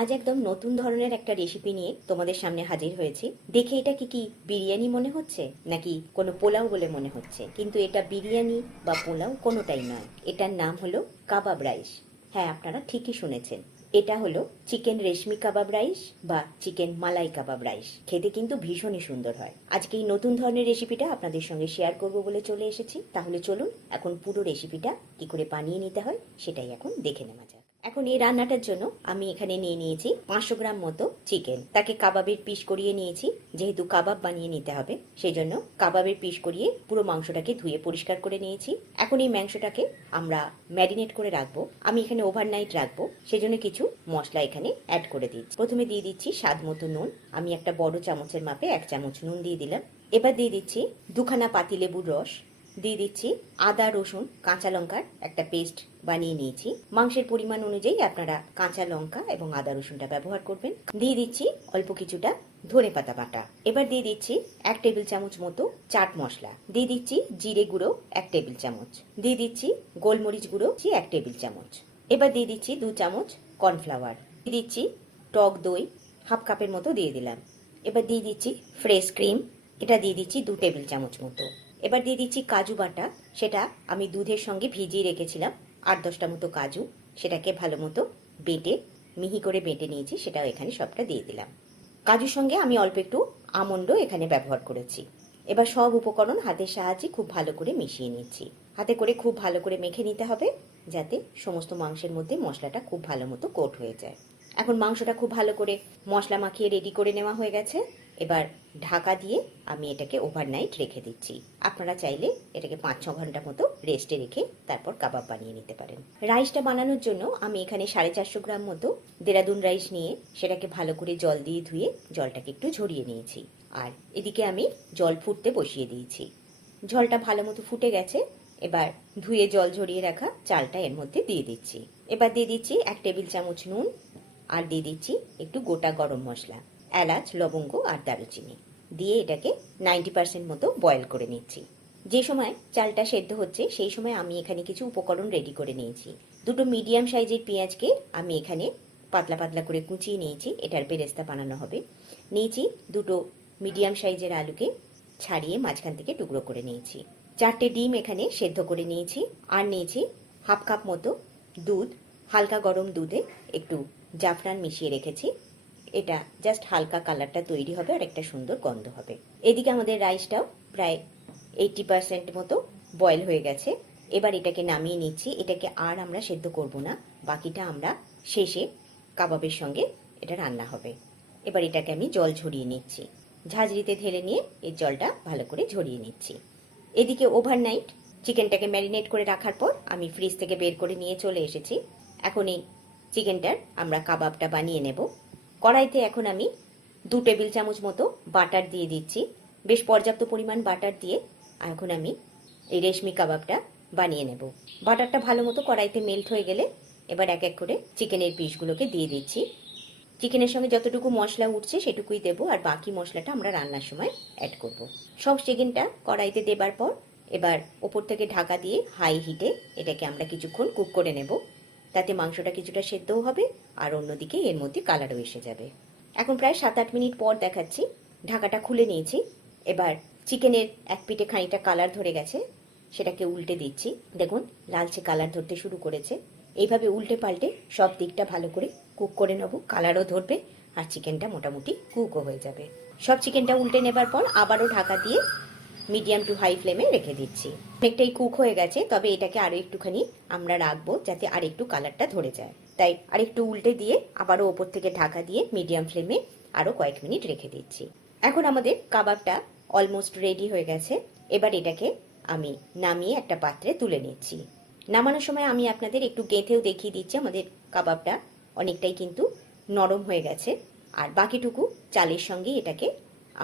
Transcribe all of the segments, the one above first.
আজ একদম নতুন ধরনের একটা রেসিপি নিয়ে তোমাদের সামনে হাজির হয়েছি। দেখে এটা কি বিরিয়ানি মনে হচ্ছে নাকি কোনো পোলাও বলে মনে হচ্ছে, কিন্তু এটা বিরিয়ানি বা পোলাও কোনোটাই নয়। এটার নাম হলো কাবাব রাইস। হ্যাঁ, আপনারা ঠিকই শুনেছেন, এটা হলো চিকেন রেশমি কাবাব রাইস বা চিকেন মালাই কাবাব রাইস। খেতে কিন্তু ভীষণই সুন্দর হয়। আজকে এই নতুন ধরনের রেসিপিটা আপনাদের সঙ্গে শেয়ার করব বলে চলে এসেছি। তাহলে চলুন এখন পুরো রেসিপিটা কি করে বানিয়ে নিতে হয় সেটাই এখন দেখে নেওয়া যাক। এখন এই রান্নাটার জন্য আমি এখানে নিয়ে নিয়েছি 500 গ্রাম মতো চিকেন। তাকে কাবাবের পিস করিয়ে নিয়েছি, যেহেতু কাবাব বানিয়ে নিতে হবে সেই জন্য কাবাবের পিস করিয়ে পুরো মাংসটাকে ধুয়ে পরিষ্কার করে নিয়েছি। এখন এই মাংসটাকে আমরা ম্যারিনেট করে রাখবো। আমি এখানে ওভারনাইট রাখবো, সেজন্য কিছু মশলা এখানে অ্যাড করে দিচ্ছি। প্রথমে দিয়ে দিচ্ছি স্বাদ মতো নুন। আমি একটা বড় চামচের মাপে 1 চামচ নুন দিয়ে দিলাম। এবার দিয়ে দিচ্ছি 2খানা পাতিলেবুর রস। দিয়ে দিচ্ছি আদা রসুন কাঁচা লঙ্কার একটা পেস্ট বানিয়ে নিয়েছি। মাংসের পরিমাণ অনুযায়ী আপনারা কাঁচা লঙ্কা এবং আদা রসুনটা ব্যবহার করবেন। দিয়ে দিচ্ছি অল্প কিছুটা ধনেপাতা বাটা। এবার দিয়ে দিচ্ছি 1 টেবিল চামচ মতো চাট মশলা। দিয়ে দিচ্ছি জিরে গুঁড়ো 1 টেবিল চামচ। দিয়ে দিচ্ছি গোলমরিচ গুঁড়ো 1 টেবিল চামচ। এবার দিয়ে দিচ্ছি 2 চামচ কর্নফ্লাওয়ার। দিয়ে দিচ্ছি টক দই হাফ কাপের মতো দিয়ে দিলাম। এবার দিয়ে দিচ্ছি ফ্রেশ ক্রিম, এটা দিয়ে দিচ্ছি 2 টেবিল চামচ মতো। এবার দিয়ে দিচ্ছি কাজু বাটা, সেটা আমি দুধের সঙ্গে ভিজিয়ে রেখেছিলাম 8-10টা মতো কাজু, সেটাকে ভালো মতো বেটে মিহি করে বেটে নিয়েছি, সেটাও এখানে সবটা দিয়ে দিলাম। কাজুর সঙ্গে আমি অল্প একটু আমন্ডও এখানে ব্যবহার করেছি। এবার সব উপকরণ হাতের সাহায্যে খুব ভালো করে মিশিয়ে নিচ্ছি। হাতে করে খুব ভালো করে মেখে নিতে হবে, যাতে সমস্ত মাংসের মধ্যে মশলাটা খুব ভালো মতো কোট হয়ে যায়। এখন মাংসটা খুব ভালো করে মশলা মাখিয়ে রেডি করে নেওয়া হয়ে গেছে। এবার ঢাকা দিয়ে আমি এটাকে ওভারনাইট রেখে দিচ্ছি। আপনারা চাইলে এটাকে 5-6 ঘন্টা মতো রেস্টে রেখে তারপর কাবাব বানিয়ে নিতে পারেন। রাইসটা বানানোর জন্য আমি এখানে 450 গ্রাম মতো দেরাদুন রাইস নিয়ে সেটাকে ভালো করে জল দিয়ে ধুয়ে জলটাকে একটু ঝরিয়ে নিয়েছি। আর এদিকে আমি জল ফুটতে বসিয়ে দিয়েছি। জলটা ভালো মতো ফুটে গেছে। এবার ধুয়ে জল ঝরিয়ে রাখা চালটা এর মধ্যে দিয়ে দিচ্ছি। এবার দিয়ে দিচ্ছি 1 টেবিল চামচ নুন, আর দিয়ে দিচ্ছি একটু গোটা গরম মশলা, এলাচ লবঙ্গ আর দারুচিনি দিয়ে এটাকে 90% মতো বয়েল করে নিচ্ছি। যে সময় চালটা সেদ্ধ হচ্ছে সেই সময় আমি এখানে কিছু উপকরণ রেডি করে নিয়েছি। দুটো মিডিয়াম সাইজের পেঁয়াজকে আমি এখানে পাতলা পাতলা করে কুচিয়ে নিয়েছি, এটার বেরেস্তা বানানো হবে। নিয়েছি দুটো মিডিয়াম সাইজের আলুকে ছাড়িয়ে মাঝখান থেকে টুকরো করে নিয়েছি। 4টে ডিম এখানে সেদ্ধ করে নিয়েছি। আর নিয়েছি হাফ কাপ মতো দুধ, হালকা গরম দুধে একটু জাফরান মিশিয়ে রেখেছি। এটা জাস্ট হালকা কালারটা তৈরি হবে আর একটা সুন্দর গন্ধ হবে। এদিকে আমাদের রাইসটাও প্রায় 80% মতো বয়েল হয়ে গেছে। এবার এটাকে নামিয়ে নিচ্ছি। এটাকে আর আমরা সেদ্ধ করব না, বাকিটা আমরা শেষে কাবাবের সঙ্গে এটা রান্না হবে। এবার এটাকে আমি জল ঝরিয়ে নিচ্ছি। ঝাঁঝরিতে ঢেলে নিয়ে এই জলটা ভালো করে ঝরিয়ে নিচ্ছি। এদিকে ওভারনাইট চিকেনটাকে ম্যারিনেট করে রাখার পর আমি ফ্রিজ থেকে বের করে নিয়ে চলে এসেছি। এখন এই চিকেনটার আমরা কাবাবটা বানিয়ে নেব। কড়াইতে এখন আমি 2 টেবিল চামচ মতো বাটার দিয়ে দিচ্ছি। বেশ পর্যাপ্ত পরিমাণ বাটার দিয়ে এখন আমি এই রেশমি কাবাবটা বানিয়ে নেব। বাটারটা ভালো মতো কড়াইতে মেল্ট হয়ে গেলে এবার এক এক করে চিকেনের পিসগুলোকে দিয়ে দিচ্ছি। চিকেনের সঙ্গে যতটুকু মশলা উঠছে সেটুকুই দেবো, আর বাকি মশলাটা আমরা রান্নার সময় অ্যাড করব। সব চিকেনটা কড়াইতে দেবার পর এবার ওপর থেকে ঢাকা দিয়ে হাই হিটে এটাকে আমরা কিছুক্ষণ কুক করে নেব, তাতে মাংসটা কিছুটা সেদ্ধও হবে আর অন্যদিকে এর মধ্যে কালারও এসে যাবে। এখন প্রায় 7-8 মিনিট পর দেখাচ্ছি। ঢাকাটা খুলে নিয়েছি। এবার চিকেনের এক পিঠে খানিকটা কালার ধরে গেছে, সেটাকে উল্টে দিচ্ছি। দেখুন লালচে কালার ধরতে শুরু করেছে। এইভাবে উল্টে পাল্টে সব দিকটা ভালো করে কুক করে নেব, কালারও ধরবে আর চিকেনটা মোটামুটি কুকও হয়ে যাবে। সব চিকেনটা উল্টে নেবার পর আবারও ঢাকা দিয়ে মিডিয়াম টু হাই ফ্লেমে রেখে দিচ্ছি। অনেকটাই কুক হয়ে গেছে, তবে এটাকে আরও একটুখানি আমরা রাখবো যাতে আর একটু কালারটা ধরে যায়। তাই আরেকটু উল্টে দিয়ে আবারও ওপর থেকে ঢাকা দিয়ে মিডিয়াম ফ্লেমে আরও কয়েক মিনিট রেখে দিচ্ছি। এখন আমাদের কাবাবটা অলমোস্ট রেডি হয়ে গেছে। এবার এটাকে আমি নামিয়ে একটা পাত্রে তুলে নিচ্ছি। নামানোর সময় আমি আপনাদের একটু গেঁথেও দেখিয়ে দিচ্ছি আমাদের কাবাবটা অনেকটাই কিন্তু নরম হয়ে গেছে। আর বাকিটুকু চালের সঙ্গে এটাকে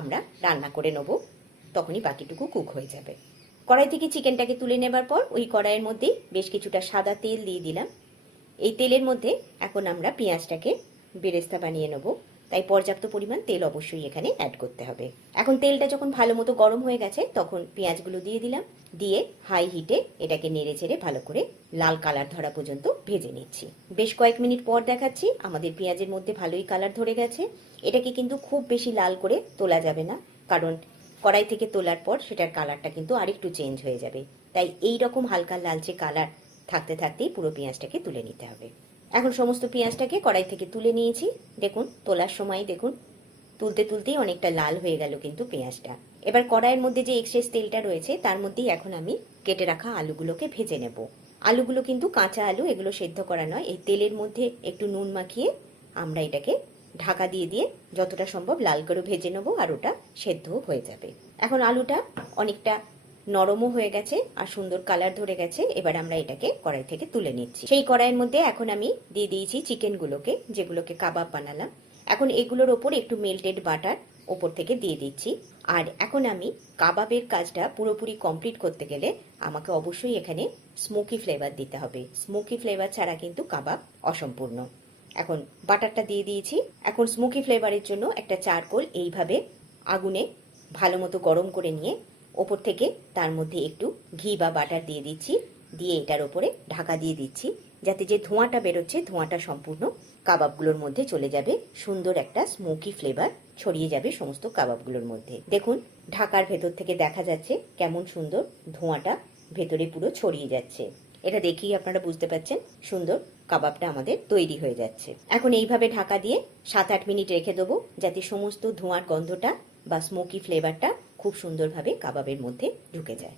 আমরা রান্না করে নেব, তখনই বাকিটুকু কুক হয়ে যাবে। কড়াই থেকে চিকেনটাকে তুলে নেবার পর ওই কড়াইয়ের মধ্যে বেশ কিছুটা সাদা তেল দিয়ে দিলাম। এই তেলের মধ্যে এখন আমরা পেঁয়াজটাকে বেরেস্তা বানিয়ে নেব। তাই পর্যাপ্ত পরিমাণ তেল অবশ্যই এখানে অ্যাড করতে হবে। এখন তেলটা যখন ভালো মতো গরম হয়ে গেছে তখন পেঁয়াজগুলো দিয়ে দিলাম, দিয়ে হাই হিটে এটাকে নেড়ে চেড়ে ভালো করে লাল কালার ধরা পর্যন্ত ভেজে নিচ্ছি। বেশ কয়েক মিনিট পর দেখাচ্ছি আমাদের পেঁয়াজের মধ্যে ভালোই কালার ধরে গেছে। এটাকে কিন্তু খুব বেশি লাল করে তোলা যাবে না, কারণ কড়াই থেকে তোলার পর সেটার কালারটা কিন্তু আরেকটু চেঞ্জ হয়ে যাবে। তাই এই রকম হালকা লালচে কালার থাকতে থাকতেই পুরো পেঁয়াজটাকে তুলে নিতে হবে। এখন সমস্ত পেঁয়াজটাকে কড়াই থেকে তুলে নিয়েছি। দেখুন তোলার সময় দেখুন তুলতে তুলতেই অনেকটা লাল হয়ে গেল কিন্তু পেঁয়াজটা। এবার কড়াইয়ের মধ্যে যে এক্সেস তেলটা রয়েছে তার মধ্যেই এখন আমি কেটে রাখা আলুগুলোকে ভেজে নেব। আলুগুলো কিন্তু কাঁচা আলু, এগুলো সেদ্ধ করা নয়। এই তেলের মধ্যে একটু নুন মাখিয়ে আমরা এটাকে ঢাকা দিয়ে দিয়ে যতটা সম্ভব লাল করে ভেজে নেবো, আর ওটা সেদ্ধও হয়ে যাবে। এখন আলুটা অনেকটা নরমও হয়ে গেছে আর সুন্দর কালার ধরে গেছে। এবার আমরা এটাকে কড়াই থেকে তুলে নিচ্ছি। সেই কড়াইয়ের মধ্যে এখন আমি দিয়ে দিয়েছি চিকেনগুলোকে, যেগুলোকে কাবাব বানালাম। এখন এগুলোর ওপর একটু মেল্টেড বাটার ওপর থেকে দিয়ে দিচ্ছি। আর এখন আমি কাবাবের কাজটা পুরোপুরি কমপ্লিট করতে গেলে আমাকে অবশ্যই এখানে স্মোকি ফ্লেভার দিতে হবে। স্মোকি ফ্লেভার ছাড়া কিন্তু কাবাব অসম্পূর্ণ। এখন বাটারটা দিয়ে দিয়েছি। এখন স্মোকি ফ্লেভারের জন্য একটা চারকোল এইভাবে আগুনে ভালো মতো গরম করে নিয়ে ওপর থেকে তার মধ্যে একটু ঘি বা বাটার দিয়ে দিচ্ছি, দিয়ে এটার ওপরে ঢাকা দিয়ে দিচ্ছি, যাতে যে ধোঁয়াটা বেরোচ্ছে ধোঁয়াটা সম্পূর্ণ কাবাবগুলোর মধ্যে চলে যাবে। সুন্দর একটা স্মোকি ফ্লেভার ছড়িয়ে যাবে সমস্ত কাবাবগুলোর মধ্যে। দেখুন ঢাকার ভেতর থেকে দেখা যাচ্ছে কেমন সুন্দর ধোঁয়াটা ভেতরে পুরো ছড়িয়ে যাচ্ছে। এটা দেখেই আপনারা বুঝতে পারছেন সুন্দর কাবাবটা আমাদের তৈরি হয়ে যাচ্ছে। এখন এইভাবে ঢাকা দিয়ে 7-8 মিনিট রেখে দেবো, যাতে সমস্ত ধোঁয়ার গন্ধটা বা স্মোকি ফ্লেভারটা খুব সুন্দরভাবে কাবাবের মধ্যে ঢুকে যায়।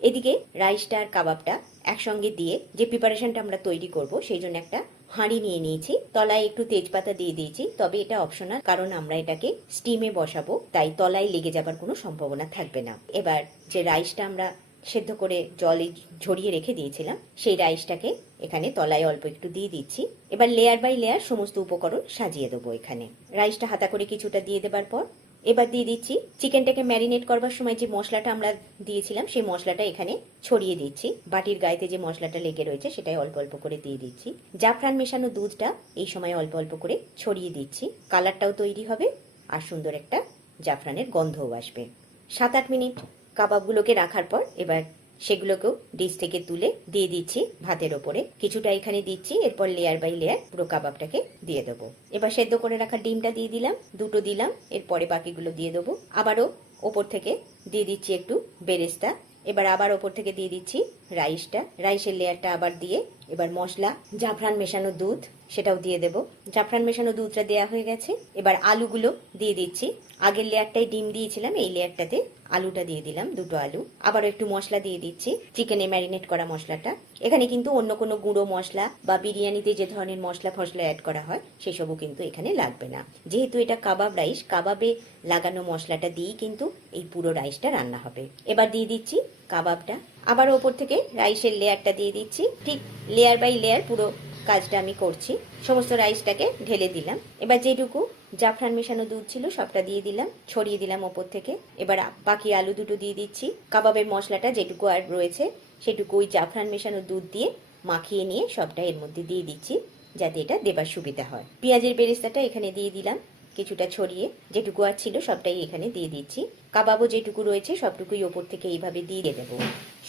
এদিকে রাইসটা আর কাবাবটা একসঙ্গে দিয়ে যে প্রিপারেশনটা আমরা তৈরি করব সেই জন্য একটা হাঁড়ি নিয়ে নিয়েছি। তলায় একটু তেজপাতা দিয়ে দিয়েছি, তবে এটা অপশনাল, কারণ আমরা এটাকে স্টিমে বসাবো, তাই তলায় লেগে যাবার কোনো সম্ভাবনা থাকবে না। এবার যে রাইসটা আমরা সেদ্ধ করে জলে ঝরিয়ে রেখে দিয়েছিলাম সেই রাইসটাকে এখানে তলায় অল্প একটু দিয়ে দিচ্ছি। এবার লেয়ার বাই লেয়ার সমস্ত উপকরণ সাজিয়ে দেবো এখানে। রাইসটা হাতা করে কিছুটা দিয়ে দেবার পর এবার দিয়ে দিচ্ছি চিকেনটাকে ম্যারিনেট করবার সময় যে মশলাটা আমরা দিয়েছিলাম সেই মশলাটা এখানে ছড়িয়ে দিচ্ছি। বাটির গায়েতে যে মশলাটা লেগে রয়েছে সেটাই অল্প অল্প করে দিয়ে দিচ্ছি। জাফরান মেশানো দুধটা এই সময় অল্প অল্প করে ছড়িয়ে দিচ্ছি। কালারটাও তৈরি হবে আর সুন্দর একটা জাফরানের গন্ধও আসবে। 7-8 মিনিট কাবাবগুলোকে রাখার পর এবার সেগুলোকেও ডিশ থেকে তুলে দিয়ে দিচ্ছি ভাতের ওপরে। কিছুটা এখানে দিচ্ছি, এরপর লেয়ার বাই লেয়ার পুরো কাবাবটাকে দিয়ে দেবো। এবার সেদ্ধ করে রাখা ডিমটা দিয়ে দিলাম, দুটো দিলাম, এরপরে বাকিগুলো দিয়ে দেবো। আবারও ওপর থেকে দিয়ে দিচ্ছি একটু বেরেস্তা। এবার আবার ওপর থেকে দিয়ে দিচ্ছি রাইসটা, রাইসের লেয়ারটা আবার দিয়ে এবার মশলা জাফরান মেশানো দুধ সেটাও দিয়ে দেবো। জাফরান মেশানো দুধটা দেওয়া হয়ে গেছে। এবার আলুগুলো দিয়ে দিচ্ছি। আগের লেয়ারটাই ডিম দিয়েছিলাম, এই লেয়ারটাতে আলুটা দিয়ে দিলাম, দুটো আলু। আবারও একটু মশলা দিয়ে দিচ্ছি, চিকেনে ম্যারিনেট করা মশলাটা। এখানে কিন্তু অন্য কোনো গুঁড়ো মশলা বা বিরিয়ানিতে যে ধরনের মশলা ফসলা অ্যাড করা হয় সেসবও কিন্তু এখানে লাগবে না। যেহেতু এটা কাবাব রাইস, কাবাবে লাগানো মশলাটা দিয়েই কিন্তু এই পুরো রাইসটা রান্না হবে। এবার দিয়ে দিচ্ছি কাবাবটা, আবার ওপর থেকে রাইসের লেয়ারটা দিয়ে দিচ্ছি। ঠিক লেয়ার বাই লেয়ার পুরো কাজটা আমি করছি। সমস্ত রাইসটাকে ঢেলে দিলাম। এবার যেটুকু জাফরান মেশানো দুধ ছিল সবটা দিয়ে দিলাম, ছড়িয়ে দিলাম ওপর থেকে। এবার বাকি আলু দুটো দিয়ে দিচ্ছি। কাবাবের মশলাটা যেটুকু আর রয়েছে সেটুকু ওই জাফরান মেশানো দুধ দিয়ে মাখিয়ে নিয়ে সবটা এর মধ্যে দিয়ে দিচ্ছি, যাতে এটা দেবার সুবিধা হয়। পেঁয়াজের বেরেস্তাটা এখানে দিয়ে দিলাম কিছুটা ছড়িয়ে, যেটুকু আর ছিল সবটাই এখানে দিয়ে দিচ্ছি। কাবাবও যেটুকু রয়েছে সবটুকুই ওপর থেকে এইভাবে দিয়ে দেবো।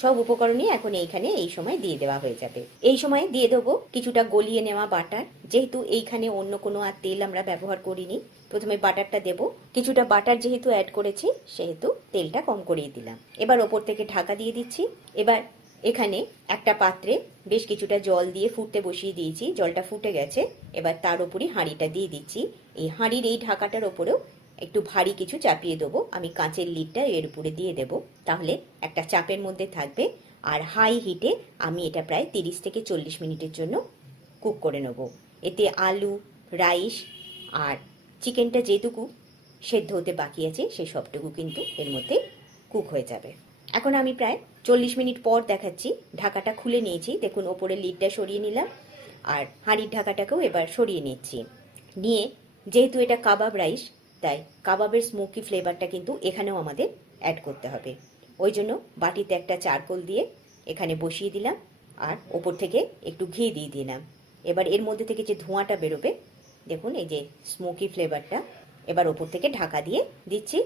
সব উপকরণই এখন এইখানে এই সময় দিয়ে দেওয়া হয়ে যাবে। এই সময় দিয়ে দেবো কিছুটা গলিয়ে নেওয়া বাটার। যেহেতু এইখানে অন্য কোনো আর তেল আমরা ব্যবহার করিনি, প্রথমে বাটারটা দেবো। কিছুটা বাটার যেহেতু অ্যাড করেছি সেহেতু তেলটা কম করেই দিলাম। এবার ওপর থেকে ঢাকা দিয়ে দিচ্ছি। এবার এখানে একটা পাত্রে বেশ কিছুটা জল দিয়ে ফুটতে বসিয়ে দিয়েছি। জলটা ফুটে গেছে। এবার তার উপরই হাঁড়িটা দিয়ে দিচ্ছি। এই হাঁড়ির এই ঢাকাটার ওপরেও একটু ভারী কিছু চাপিয়ে দেবো। আমি কাঁচের লিডটা এর উপরে দিয়ে দেবো, তাহলে একটা চাপের মধ্যে থাকবে। আর হাই হিটে আমি এটা প্রায় 30 থেকে 40 মিনিটের জন্য কুক করে নেব। এতে আলু, রাইস আর চিকেনটা যেটুকু সেদ্ধ হতে বাকি আছে সেই সবটুকু কিন্তু এর মধ্যে কুক হয়ে যাবে। এখন আমি প্রায় 40 মিনিট পর দেখাচ্ছি। ঢাকাটা খুলে নিয়েছি, দেখুন ওপরের লিডটা সরিয়ে নিলাম আর হাঁড়ির ঢাকাটাকেও এবার সরিয়ে নিচ্ছি। নিয়ে যেহেতু এটা কাবাব রাইস, তাই কাবাবের স্মোকি ফ্লেভারটা কিন্তু এখানেও আমাদের অ্যাড করতে হবে। ওই জন্য বাটিতে একটা চারকোল দিয়ে এখানে বসিয়ে দিলাম আর ওপর থেকে একটু ঘি দিয়ে দিলাম। এবার এর মধ্যে থেকে যে ধোঁয়াটা বেরোবে দেখুন এই যে স্মোকি ফ্লেভারটা এবার ওপর থেকে ঢাকা দিয়ে দিচ্ছি।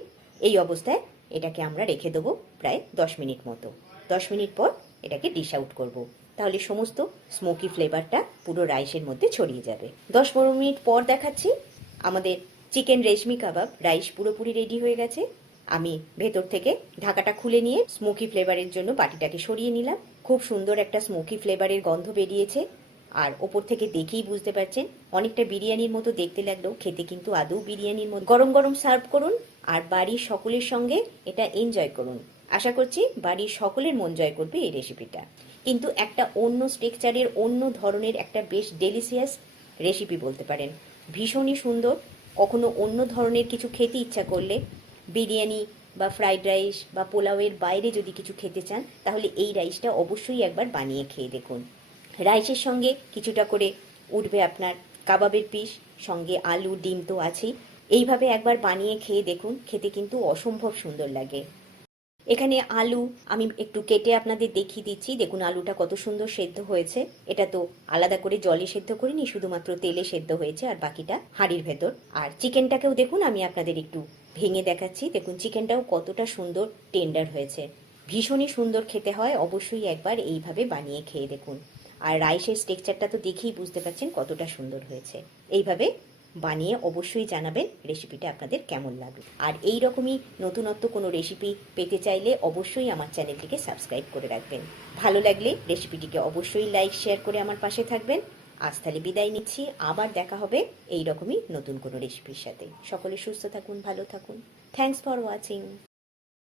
এই অবস্থায় এটাকে আমরা রেখে দেবো প্রায় 10 মিনিট মতো। 10 মিনিট পর এটাকে ডিশ আউট করব। তাহলে সমস্ত স্মোকি ফ্লেভারটা পুরো রাইসের মধ্যে ছড়িয়ে যাবে। 10-15 মিনিট পর দেখাচ্ছি। আমাদের চিকেন রেশমি কাবাব রাইস পুরোপুরি রেডি হয়ে গেছে। আমি ভেতর থেকে ঢাকাটা খুলে নিয়ে স্মোকি ফ্লেভারের জন্য বাটিটাকে সরিয়ে নিলাম। খুব সুন্দর একটা স্মোকি ফ্লেভারের গন্ধ বেরিয়েছে। আর ওপর থেকে দেখেই বুঝতে পারছেন অনেকটা বিরিয়ানির মতো দেখতে লাগলেও খেতে কিন্তু আদৌ বিরিয়ানির মতো। গরম গরম সার্ভ করুন আর বাড়ির সকলের সঙ্গে এটা এনজয় করুন। আশা করছি বাড়ির সকলের মন জয় করবে এই রেসিপিটা। কিন্তু একটা অন্য স্ট্রাকচারের অন্য ধরনের একটা বেশ ডেলিশিয়াস রেসিপি বলতে পারেন। ভীষণই সুন্দর। কখনো অন্য ধরনের কিছু খেতে ইচ্ছা করলে বিরিয়ানি বা ফ্রাইড রাইস বা পোলাওয়ের বাইরে যদি কিছু খেতে চান তাহলে এই রাইসটা অবশ্যই একবার বানিয়ে খেয়ে দেখুন। রাইসের সঙ্গে কিছুটা করে উঠবে আপনার কাবাবের পিস, সঙ্গে আলু ডিম তো আছেই। এইভাবে একবার বানিয়ে খেয়ে দেখুন, খেতে কিন্তু অসম্ভব সুন্দর লাগে। এখানে আলু আমি একটু কেটে আপনাদের দেখিয়ে দিচ্ছি। দেখুন আলুটা কত সুন্দর সেদ্ধ হয়েছে। এটা তো আলাদা করে জলে সেদ্ধ করিনি, শুধুমাত্র তেলে সেদ্ধ হয়েছে আর বাকিটা হাঁড়ির ভেতর। আর চিকেনটাকেও দেখুন আমি আপনাদের একটু ভেঙে দেখাচ্ছি। দেখুন চিকেনটাও কতটা সুন্দর টেন্ডার হয়েছে। ভীষণই সুন্দর খেতে হয়। অবশ্যই একবার এইভাবে বানিয়ে খেয়ে দেখুন। আর রাইসের স্ট্রাকচারটা তো দেখেই বুঝতে পারছেন কতটা সুন্দর হয়েছে। এইভাবে বানিয়ে অবশ্যই জানাবেন রেসিপিটা আপনাদের কেমন লাগলো। আর এই রকমই নতুনত্ব কোনো রেসিপি পেতে চাইলে অবশ্যই আমার চ্যানেলটিকে সাবস্ক্রাইব করে রাখবেন। ভালো লাগলে রেসিপিটিকে অবশ্যই লাইক শেয়ার করে আমার পাশে থাকবেন। আজ তাহলে বিদায় নিচ্ছি। আবার দেখা হবে এই রকমই নতুন কোনো রেসিপির সাথে। সকলে সুস্থ থাকুন, ভালো থাকুন। Thanks for watching.